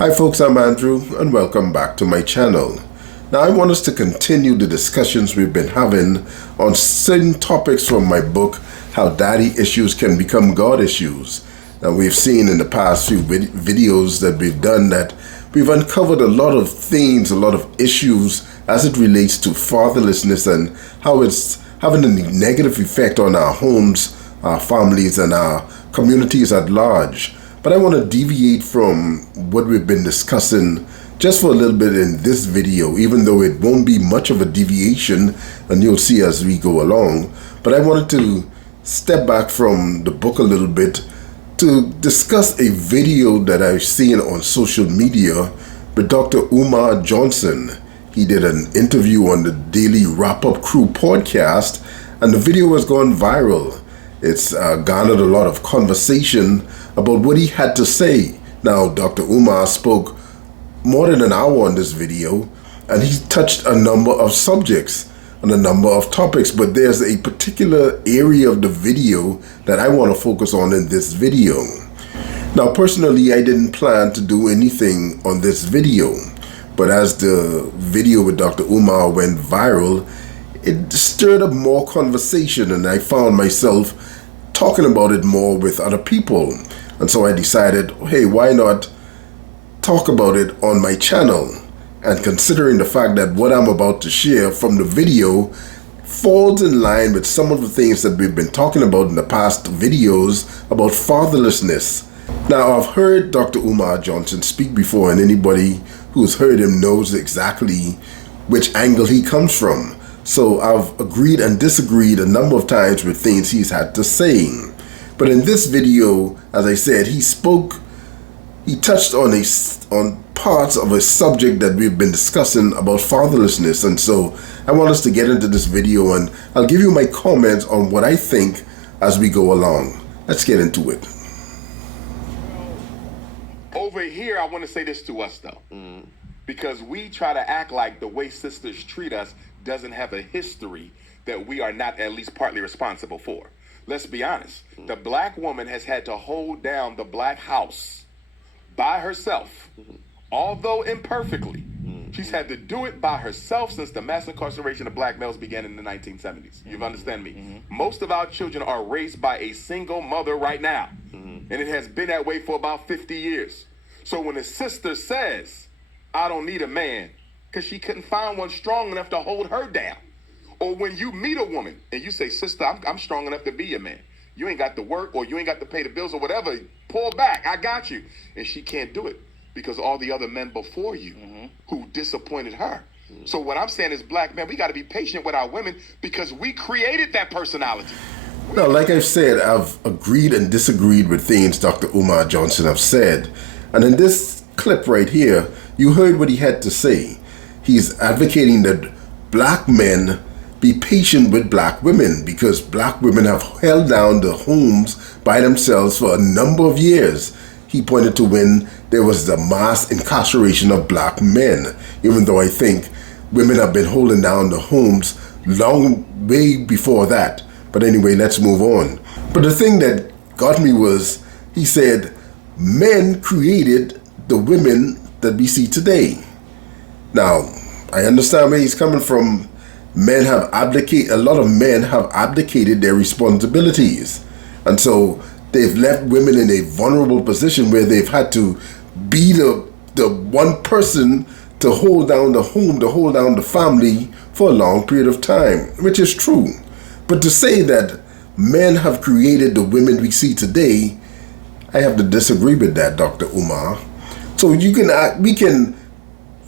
Hi folks, I'm Andrew and welcome back to my channel. Now I want us to continue the discussions we've been having on certain topics from my book, How Daddy Issues Can Become God Issues. Now we've seen in the past few videos that we've done that we've uncovered a lot of things, a lot of issues as it relates to fatherlessness and how it's having a negative effect on our homes, our families and our communities at large. But I want to deviate from what we've been discussing just for a little bit in this video, even though it won't be much of a deviation and you'll see as we go along. But I wanted to step back from the book a little bit to discuss a video that I've seen on social media with Dr. Umar Johnson. He did an interview on the Daily Wrap-Up Crew podcast and the video has gone viral. It's garnered a lot of conversation about what he had to say. Now, Dr. Umar spoke more than an hour on this video, and he touched a number of subjects and a number of topics, but there's a particular area of the video that I want to focus on in this video. Now, personally, I didn't plan to do anything on this video, but as the video with Dr. Umar went viral, it stirred up more conversation and I found myself talking about it more with other people. And so I decided, hey, why not talk about it on my channel? And considering the fact that what I'm about to share from the video falls in line with some of the things that we've been talking about in the past videos about fatherlessness. Now, I've heard Dr. Umar Johnson speak before, and anybody who's heard him knows exactly which angle he comes from. So I've agreed and disagreed a number of times with things he's had to say. But in this video, as I said, he touched on parts of a subject that we've been discussing about fatherlessness. And so I want us to get into this video and I'll give you my comments on what I think as we go along. Let's get into it. Over here, I want to say this to us though, because we try to act like the way sisters treat us doesn't have a history that we are not at least partly responsible for. Let's be honest. The black woman has had to hold down the black house by herself, although imperfectly. She's had to do it by herself since the mass incarceration of black males began in the 1970s. You understand me? Most of our children are raised by a single mother right now. And it has been that way for about 50 years. So when a sister says, I don't need a man, because she couldn't find one strong enough to hold her down. Or when you meet a woman and you say, sister, I'm strong enough to be your man. You ain't got to work or you ain't got to pay the bills or whatever. Pull back. I got you. And she can't do it because all the other men before you who disappointed her. So what I'm saying is, black men, we got to be patient with our women because we created that personality. Now, like I've said, I've agreed and disagreed with things Dr. Umar Johnson have said. And in this clip right here, you heard what he had to say. He's advocating that black men be patient with black women because black women have held down the homes by themselves for a number of years. He pointed to when there was the mass incarceration of black men, even though I think women have been holding down the homes way before that. But anyway, let's move on. But the thing that got me was, he said, men created the women that we see today. Now, I understand where he's coming from. A lot of men have abdicated their responsibilities. And so they've left women in a vulnerable position where they've had to be the one person to hold down the home, to hold down the family for a long period of time, which is true. But to say that men have created the women we see today, I have to disagree with that, Dr. Umar. So we can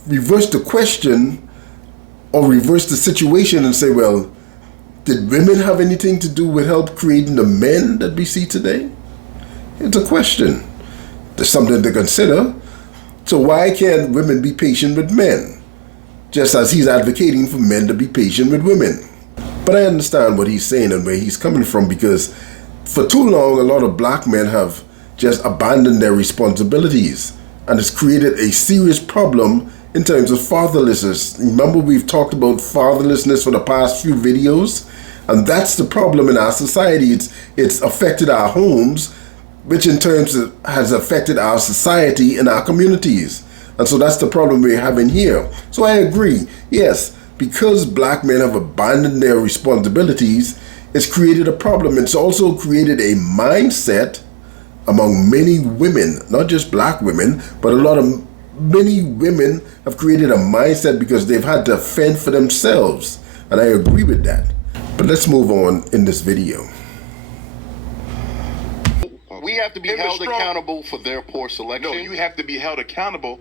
reverse the question or reverse the situation and say, well, did women have anything to do with help creating the men that we see today? It's a question. There's something to consider. So why can't women be patient with men? Just as he's advocating for men to be patient with women. But I understand what he's saying and where he's coming from, because for too long, a lot of black men have just abandoned their responsibilities, and it's created a serious problem in terms of fatherlessness. Remember, we've talked about fatherlessness for the past few videos, and that's the problem in our society. It's affected our homes which in terms has affected our society and our communities. And so that's the problem we're having here. So I agree, yes, because black men have abandoned their responsibilities, it's created a problem. It's also created a mindset among many women, not just black women, but many women have created a mindset because they've had to fend for themselves. And I agree with that. But let's move on in this video. We have to be held accountable for their poor selection. No, you have to be held accountable.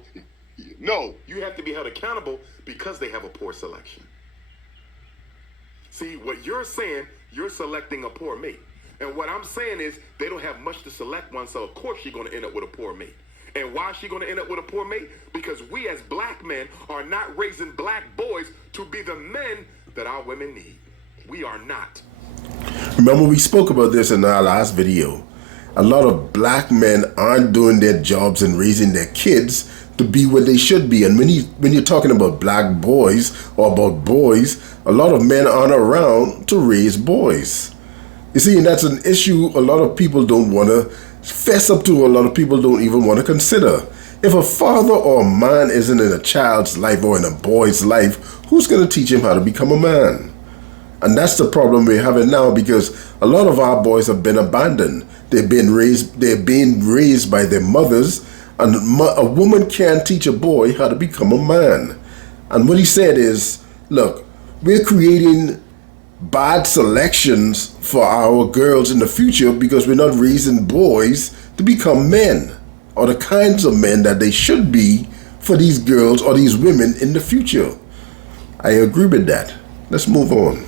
No, you have to be held accountable because they have a poor selection. See, what you're saying, you're selecting a poor mate. And what I'm saying is they don't have much to select one, so of course she's going to end up with a poor mate. And why is she going to end up with a poor mate? Because we as black men are not raising black boys to be the men that our women need. We are not. Remember, we spoke about this in our last video. A lot of black men aren't doing their jobs and raising their kids to be what they should be. And when you're talking about black boys or about boys, a lot of men aren't around to raise boys. You see, and that's an issue a lot of people don't want to fess up to, a lot of people don't even want to consider. If a father or a man isn't in a child's life or in a boy's life, who's going to teach him how to become a man? And that's the problem we're having now, because a lot of our boys have been abandoned. They're being raised by their mothers, and a woman can't teach a boy how to become a man. And what he said is, look, we're creating bad selections for our girls in the future because we're not raising boys to become men or the kinds of men that they should be for these girls or these women in the future. I agree with that. Let's move on.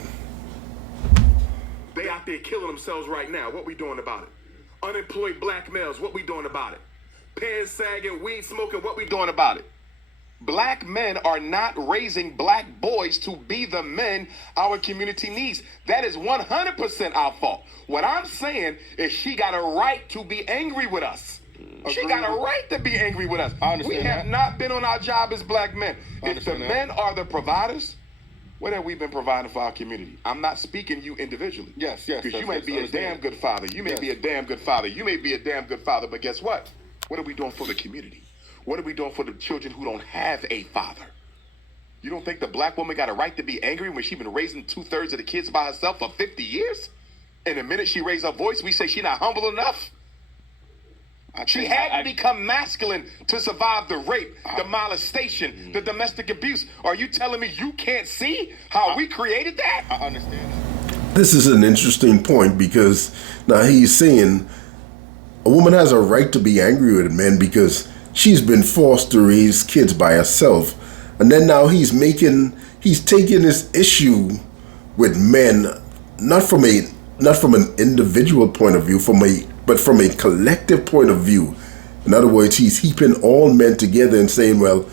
They out there killing themselves right now. What we doing about it? Unemployed black males, what we doing about it? Pants sagging, weed smoking, what we doing about it? Black men are not raising black boys to be the men our community needs. That is 100% our fault. What I'm saying is she got a right to be angry with us. She got a right to be angry with us. We have not been on our job as black men. If the men are the providers, what have we been providing for our community? I'm not speaking you individually. Yes. Because you may be a damn good father. You may be a damn good father. You may be a damn good father. But guess what? What are we doing for the community? What are we doing for the children who don't have a father? You don't think the black woman got a right to be angry when she's been raising 2/3 of the kids by herself for 50 years? And the minute she raised her voice, we say she's not humble enough? She had to become masculine to survive the rape, the molestation, the domestic abuse. Are you telling me you can't see how we created that? I understand that. This is an interesting point because now he's saying a woman has a right to be angry with men because she's been forced to raise kids by herself. And then now he's taking this issue with men, not from an individual point of view, but from a collective point of view. In other words, he's heaping all men together and saying, well,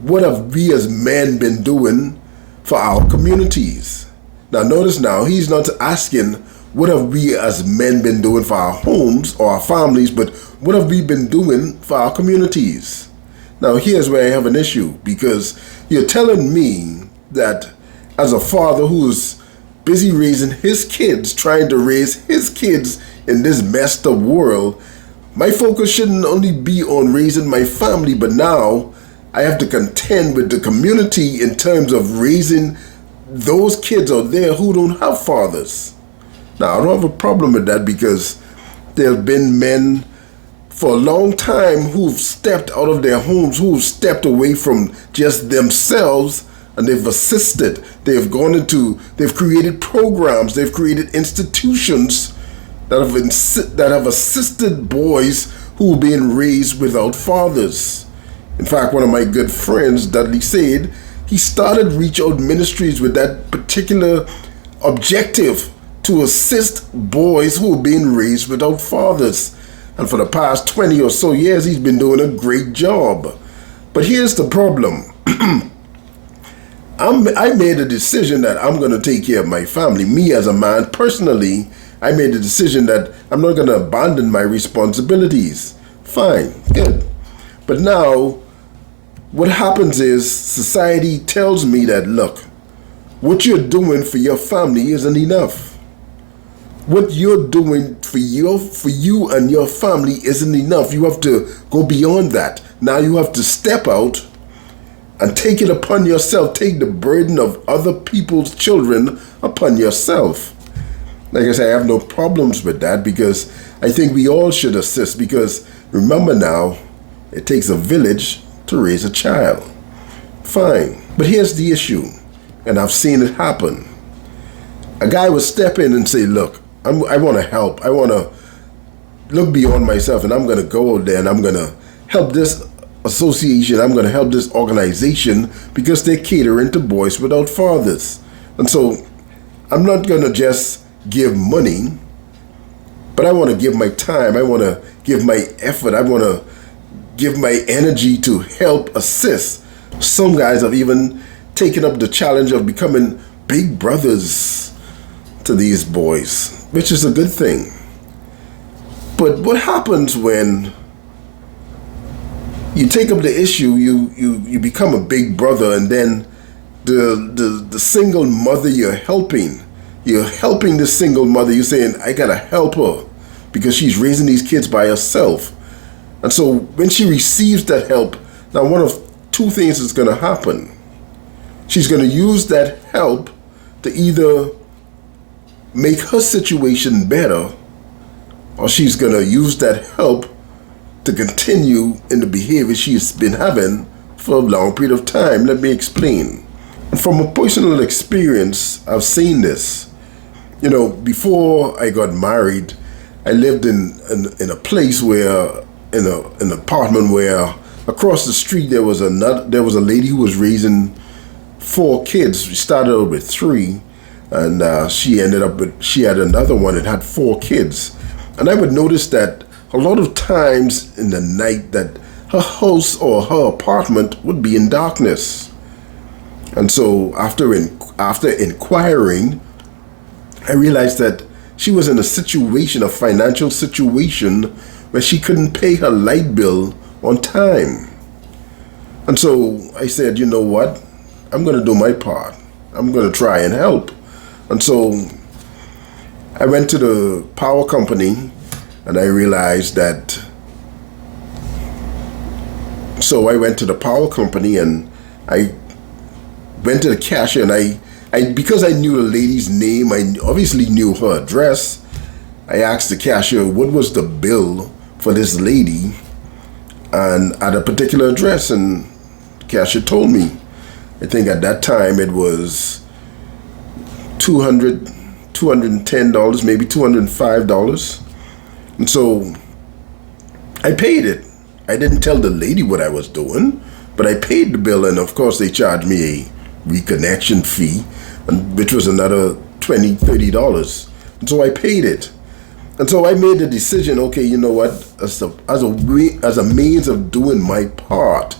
what have we as men been doing for our communities? Now notice now, he's not asking, what have we as men been doing for our homes or our families, but what have we been doing for our communities? Now here's where I have an issue, because you're telling me that as a father who's busy raising his kids, trying to raise his kids in this messed up world, my focus shouldn't only be on raising my family, but now I have to contend with the community in terms of raising those kids out there who don't have fathers. Now, I don't have a problem with that because there have been men for a long time who've stepped out of their homes, who've stepped away from just themselves, and they've assisted. They've created programs, they've created institutions that have assisted boys who are being raised without fathers. In fact, one of my good friends, Dudley, said he started Reach Out Ministries with that particular objective, to assist boys who are being raised without fathers. And for the past 20 or so years, he's been doing a great job. But here's the problem. I made a decision that I'm going to take care of my family. Me as a man, personally, I made a decision that I'm not going to abandon my responsibilities. Fine, good. But now, what happens is society tells me that, look, what you're doing for your family isn't enough. what you're doing for you and your family isn't enough. You have to go beyond that. Now you have to step out and take it upon yourself. Take the burden of other people's children upon yourself. Like I say, I have no problems with that, because I think we all should assist, because remember now, it takes a village to raise a child. Fine. But here's the issue, and I've seen it happen. A guy would step in and say, look, I want to help. I want to look beyond myself, and I'm going to go out there and I'm going to help this association. I'm going to help this organization because they're catering to boys without fathers. And so I'm not going to just give money, but I want to give my time. I want to give my effort. I want to give my energy to help assist. Some guys have even taken up the challenge of becoming big brothers to these boys, which is a good thing. But what happens when you take up the issue, you become a big brother, and then the single mother you're helping this single mother, you're saying, I gotta help her because she's raising these kids by herself. And so when she receives that help, now one of two things is gonna happen. She's gonna use that help to either make her situation better, or she's going to use that help to continue in the behavior she's been having for a long period of time. Let me explain. And from a personal experience, I've seen this. You know, before I got married, I lived in a place where, in an apartment where across the street there was a lady who was raising 4 kids. We started out with 3. And she had another one that had 4 kids. And I would notice that a lot of times in the night that her house or her apartment would be in darkness. And so after inquiring, I realized that she was in a financial situation where she couldn't pay her light bill on time. And so I said, you know what? I'm going to do my part. I'm going to try and help. And so I went to the power company, and I realized that. So I went to the power company, and I went to the cashier, and I because I knew the lady's name, I obviously knew her address. I asked the cashier what was the bill for this lady, and at a particular address, and the cashier told me. I think at that time it was $210, maybe $205. And so I paid it. I didn't tell the lady what I was doing, but I paid the bill, and of course they charged me a reconnection fee, which was another $20, $30. And so I paid it. And so I made the decision, okay, you know what, as a means of doing my part,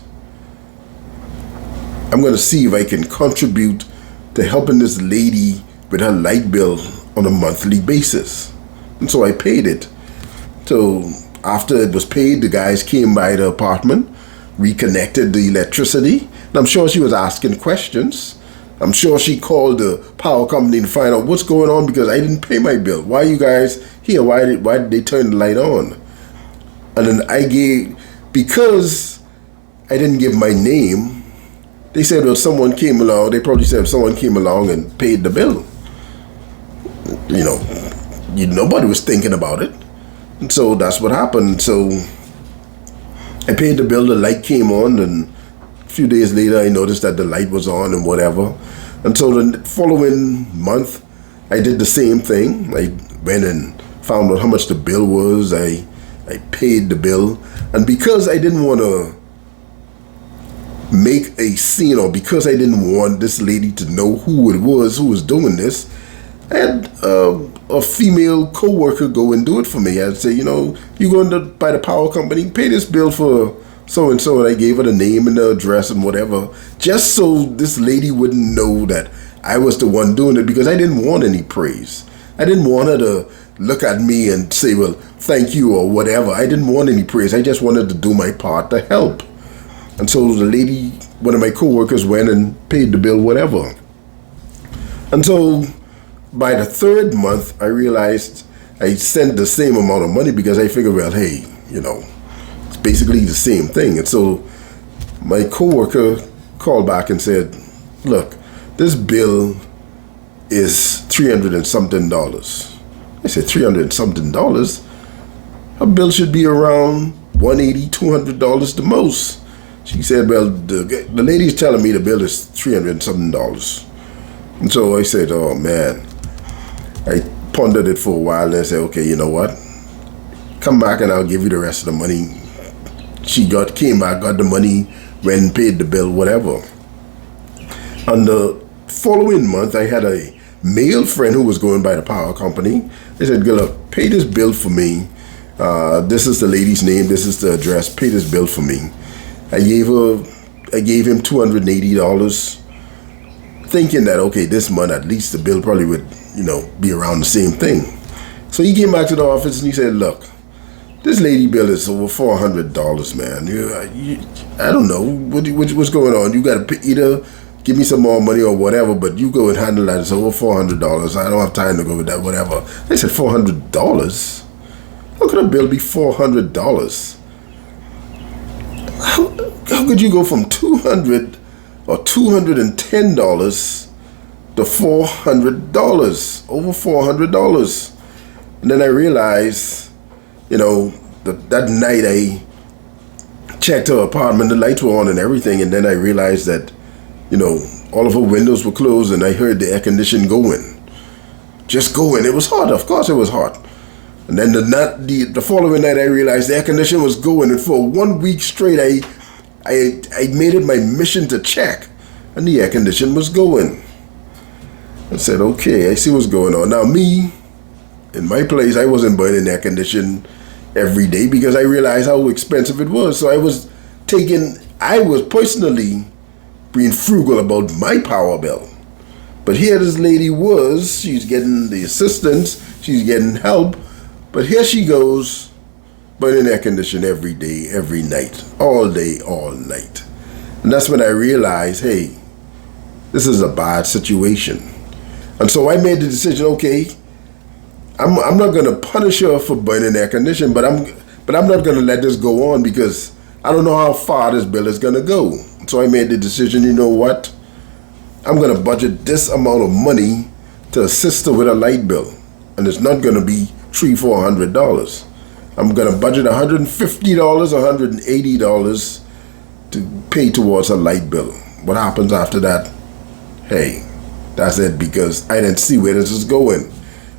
I'm going to see if I can contribute to helping this lady with her light bill on a monthly basis. And so I paid it. So after it was paid, the guys came by the apartment, reconnected the electricity, and I'm sure she was asking questions. I'm sure she called the power company to find out what's going on because I didn't pay my bill. Why are you guys here? Why did they turn the light on? And then because I didn't give my name, they said, well, someone came along. They probably said someone came along and paid the bill. Nobody was thinking about it. And so that's what happened. So I paid the bill, the light came on, and a few days later I noticed that the light was on and whatever. And so the following month I did the same thing. I went and found out how much the bill was. I paid the bill. And because I didn't want to make a scene, or because I didn't want this lady to know who it was who was doing this, I had a female co-worker go and do it for me. I'd say, you go by the power company, pay this bill for so-and-so, and I gave her the name and the address and whatever, just so this lady wouldn't know that I was the one doing it, because I didn't want any praise. I didn't want her to look at me and say, well, thank you or whatever. I didn't want any praise. I just wanted to do my part to help. And so the lady, one of my co-workers, went and paid the bill, whatever. And so by the third month, I realized I sent the same amount of money because I figured, well, hey, it's basically the same thing. And so my coworker called back and said, look, this bill is $300 and something. I said, $300 and something? A bill should be around $180, $200 the most. She said, well, the lady's telling me the bill is $300 and something. And so I said, oh man. I pondered it for a while and I said, okay, you know what? Come back and I'll give you the rest of the money. She came back, got the money, went and paid the bill, whatever. And the following month, I had a male friend who was going by the power company. They said, look, pay this bill for me. This is the lady's name. This is the address. Pay this bill for me. I gave him $280, thinking that, okay, this month at least the bill probably would, be around the same thing. So he came back to the office and he said, look, this lady bill is over $400, man. I don't know. What's going on? You got to either give me some more money or whatever, but you go and handle that. It's over $400. I don't have time to go with that, whatever. They said, $400? How could a bill be $400? How could you go from $200 or $210 to $400, over $400? And then I realized, that night I checked her apartment, the lights were on and everything, and then I realized that, all of her windows were closed and I heard the air conditioning going. Just going. It was hot, of course it was hot. And then the following night I realized the air conditioning was going, and for 1 week straight I made it my mission to check, and the air conditioning was going. I said, okay, I see what's going on. Now me, in my place, I wasn't burning air conditioning every day because I realized how expensive it was. So I was personally being frugal about my power bill. But here this lady she's getting the assistance, she's getting help, but here she goes burning air conditioning every day, every night, all day, all night. And that's when I realized, hey, this is a bad situation. And so I made the decision, okay, I'm not going to punish her for burning air conditioning, but I'm not going to let this go on because I don't know how far this bill is going to go. So I made the decision, you know what? I'm going to budget this amount of money to assist her with a light bill. And it's not going to be $300-400. I'm going to budget $150, $180 to pay towards a light bill. What happens after that? Hey, that's it, because I didn't see where this is going.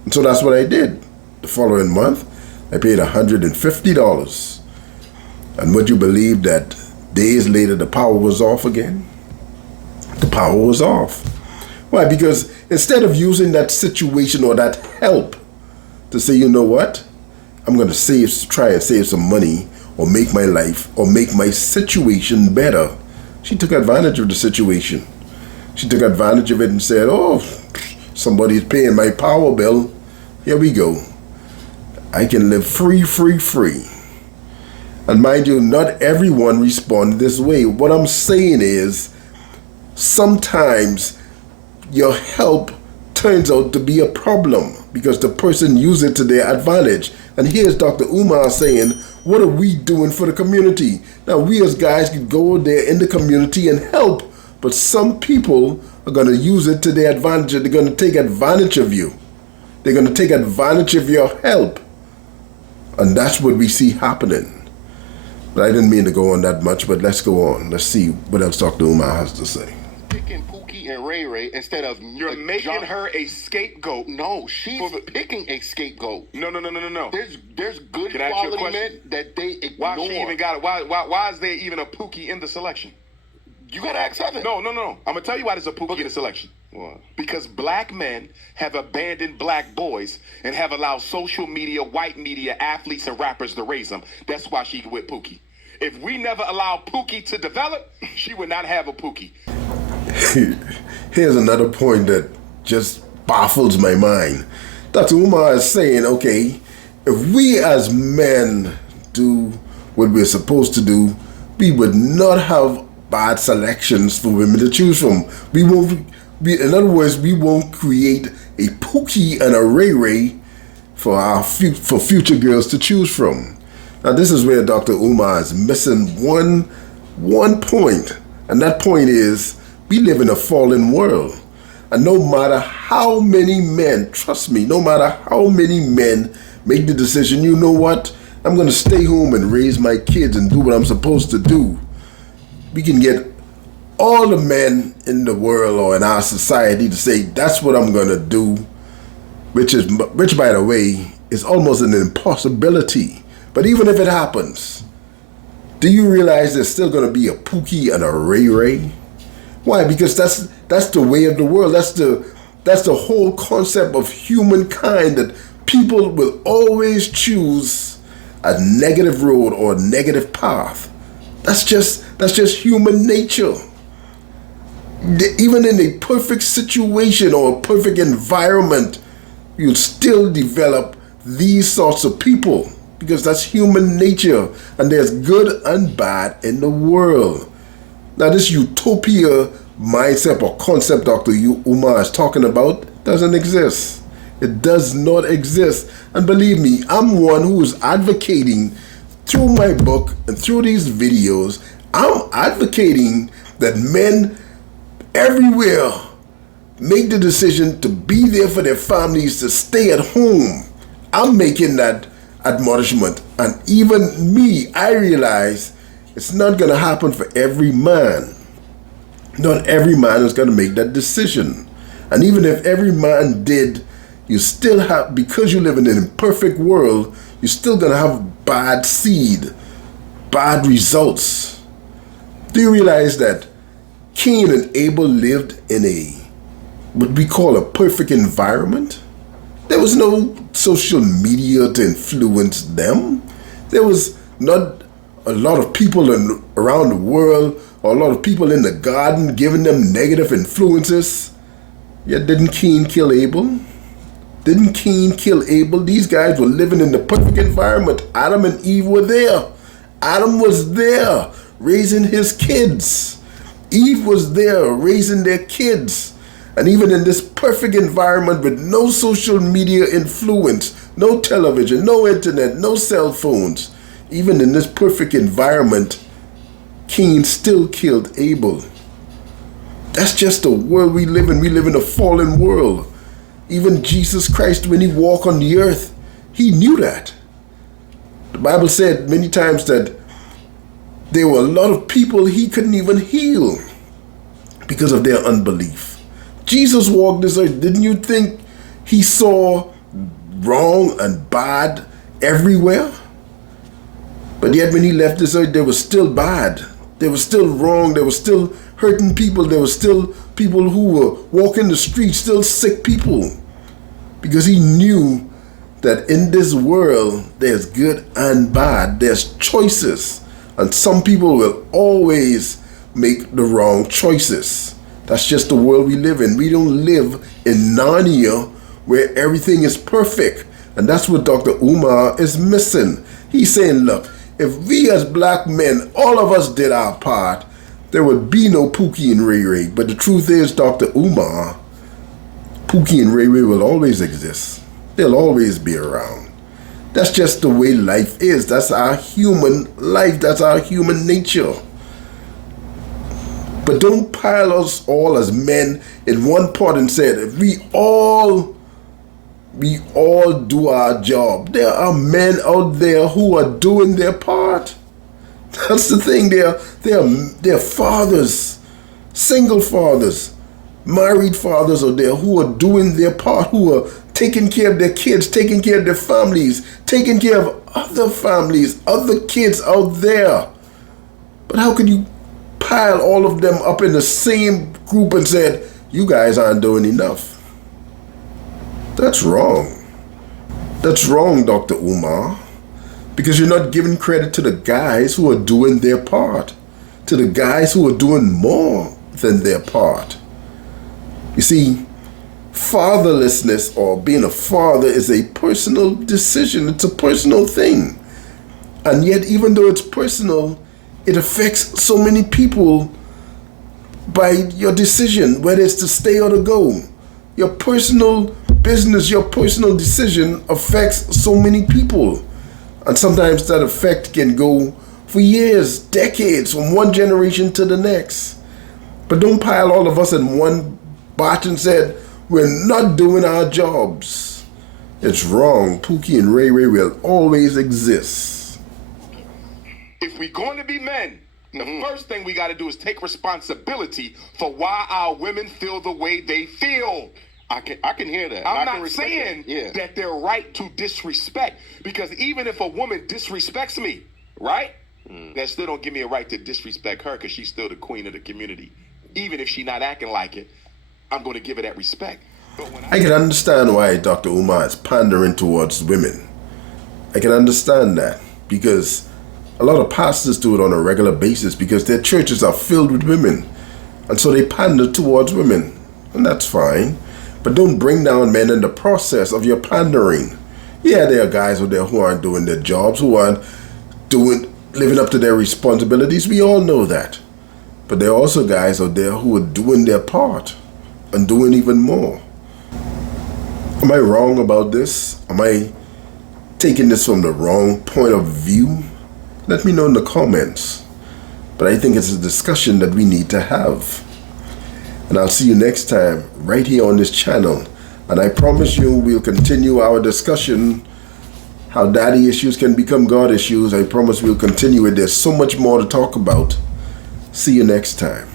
And so that's what I did. The following month, I paid $150. And would you believe that days later the power was off again? The power was off. Why? Because instead of using that situation or that help to say, you know what, I'm going to try and save some money or make my life or make my situation better, she took advantage of the situation. She took advantage of it and said, oh, somebody's paying my power bill. Here we go. I can live free. And mind you, not everyone responded this way. What I'm saying is, sometimes your help turns out to be a problem because the person used it to their advantage. And here's Dr. Umar saying, what are we doing for the community? Now, we as guys could go there in the community and help, but some people are going to use it to their advantage. They're going to take advantage of you. They're going to take advantage of your help. And that's what we see happening. But I didn't mean to go on that much, but let's go on. Let's see what else Dr. Umar has to say. Picking Pookie and Ray-Ray instead of... You're making her a scapegoat. No, she's picking a scapegoat. No. There's good Can I ask you a quality question? men that they ignore. Why she even got it? Why is there even a Pookie in the selection? You gotta ask her. No. I'm gonna tell you why there's a Pookie in the selection. What? Because black men have abandoned black boys and have allowed social media, white media, athletes, and rappers to raise them. That's why she with Pookie. If we never allowed Pookie to develop, she would not have a Pookie. Here's another point that just baffles my mind. Dr. Umar is saying, okay, if we as men do what we're supposed to do, we would not have bad selections for women to choose from. We In other words, we won't create a Pookie and a Ray-Ray for future girls to choose from. Now, this is where Dr. Umar is missing one point, and that point is we live in a fallen world. And no matter how many men, trust me, no matter how many men make the decision, you know what, I'm going to stay home and raise my kids and do what I'm supposed to do, we can get all the men in the world or in our society to say, that's what I'm going to do, which, by the way, is almost an impossibility. But even if it happens, do you realize there's still going to be a Pookie and a Ray-Ray? Why? Because that's the way of the world. That's the whole concept of humankind, that people will always choose a negative road or a negative path. That's just human nature. Even in a perfect situation or a perfect environment, you'll still develop these sorts of people, because that's human nature, and there's good and bad in the world. Now, this utopia mindset or concept Dr. Umar is talking about doesn't exist. It does not exist. And believe me, I'm one who is advocating through my book and through these videos, I'm advocating that men everywhere make the decision to be there for their families, to stay at home. I'm making that admonishment. And even me, I realize it's not going to happen for every man. Not every man is going to make that decision. And even if every man did, you still have, because you live in an imperfect world, you're still going to have bad seed, bad results. Do you realize that Cain and Abel lived in what we call a perfect environment? There was no social media to influence them. There was not a lot of people around the world, or a lot of people in the garden giving them negative influences. Yet didn't Cain kill Abel? Didn't Cain kill Abel? These guys were living in the perfect environment. Adam and Eve were there. Adam was there raising his kids. Eve was there raising their kids. And even in this perfect environment with no social media influence, no television, no internet, no cell phones, even in this perfect environment, Cain still killed Abel. That's just the world we live in. We live in a fallen world. Even Jesus Christ, when he walked on the earth, he knew that. The Bible said many times that there were a lot of people he couldn't even heal because of their unbelief. Jesus walked this earth. Didn't you think he saw wrong and bad everywhere? But yet when he left this earth, there was still bad. There was still wrong. There was still hurting people. There was still people who were walking the streets, still sick people. Because he knew that in this world, there's good and bad. There's choices. And some people will always make the wrong choices. That's just the world we live in. We don't live in Narnia where everything is perfect. And that's what Dr. Umar is missing. He's saying, look, if we as black men, all of us did our part, there would be no Pookie and Ray-Ray. But the truth is, Dr. Umar, Pookie and Ray-Ray will always exist. They'll always be around. That's just the way life is. That's our human life. That's our human nature. But don't pile us all as men in one pot and say, if we all do our job. There are men out there who are doing their part. That's the thing. They're fathers, single fathers, married fathers out there who are doing their part, who are taking care of their kids, taking care of their families, taking care of other families, other kids out there. But how could you pile all of them up in the same group and say, you guys aren't doing enough? That's wrong. That's wrong, Dr. Umar. Because you're not giving credit to the guys who are doing their part, to the guys who are doing more than their part. You see, fatherlessness or being a father is a personal decision. It's a personal thing. And yet, even though it's personal, it affects so many people by your decision, whether it's to stay or to go. Your personal business, your personal decision affects so many people. And sometimes that effect can go for years, decades, from one generation to the next. But don't pile all of us in one batch and say, we're not doing our jobs. It's wrong. Pookie and Ray-Ray will always exist. If we're going to be men, the first thing we got to do is take responsibility for why our women feel the way they feel. I can hear that. I'm not saying that they're right to disrespect, because even if a woman disrespects me, right, that still don't give me a right to disrespect her, because she's still the queen of the community. Even if she's not acting like it, I'm going to give her that respect. But when I can understand why Dr. Umar is pandering towards women. I can understand that, because a lot of pastors do it on a regular basis because their churches are filled with women. And so they pander towards women. And that's fine. But don't bring down men in the process of your pandering. Yeah, there are guys out there who aren't doing their jobs, who aren't living up to their responsibilities. We all know that. But there are also guys out there who are doing their part and doing even more. Am I wrong about this? Am I taking this from the wrong point of view? Let me know in the comments. But I think it's a discussion that we need to have. And I'll see you next time right here on this channel. And I promise you we'll continue our discussion how daddy issues can become God issues. I promise we'll continue it. There's so much more to talk about. See you next time.